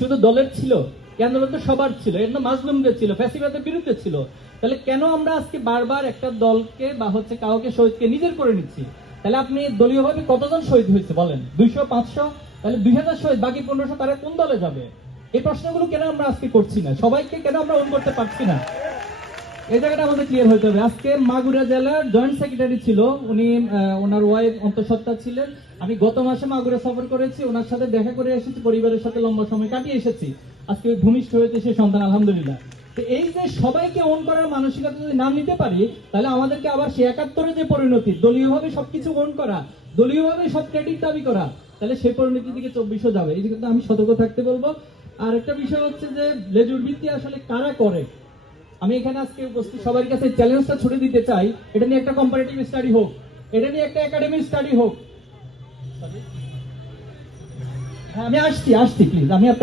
শুধু দলের ছিল, আন্দোলন তো সবার ছিল, এর মাজলুমদের ছিল, ফ্যাসিবাদের বিরুদ্ধে ছিল। তাহলে কেন আমরা আজকে বারবার একটা দলকে বা কাউকে শহীদকে নিজের করে নিচ্ছি? তাহলে আপনি দলীয়ভাবে কতজন শহীদ হয়েছে বলেন? 200, 500? তাহলে 2000 শহীদ, বাকি 1500 তারা কোন দলে যাবে? এই প্রশ্নগুলো কেন আমরা আজকে করছি না? সবাইকে কেন আমরা অন করতে পারছি না? এই জায়গাটা আমাদের ক্লিয়ার হতে হবে। আজকে মাগুরা জেলার জয়েন্ট সেক্রেটারি ছিল উনি, ওনার ওয়াইফ অন্তঃসত্ত্বা ছিলেন। আমি গত মাসে মাগুরা সফর করেছি, ওনার সাথে দেখা করে এসেছি, পরিবারের সাথে লম্বা সময় কাটিয়ে এসেছি। আজকে ভূমিষ্ঠ হয়েছে সে সন্তান, আলহামদুলিল্লাহ। তো এই যে সবাইকে অন করার মানসিকতা যদি না নিতে পারি, তাহলে আমাদেরকে আবার সে 71-এর যে পরিণতি, দলীয়ভাবে সবকিছু অন করা, দলীয়ভাবে সব ক্রেডিট দাবি করা, তাহলে সেই পরিণতির দিকে 2400 যাবে। এই দিকে আমি সতর্ক থাকতে বলবো। আর একটা বিষয় হচ্ছে যে লেজুর ভিত্তি আসলে কারা করে। আমি এখানে আজকে উপস্থিত সবার কাছে চ্যালেঞ্জটা ছুড়ে দিতে চাই, এটা নিয়ে একটা কম্পারেটিভ স্টাডি হোক, এটা নিয়ে একটা একাডেমিক স্টাডি হোক। হ্যাঁ, আমি আসছি প্লিজ, আমি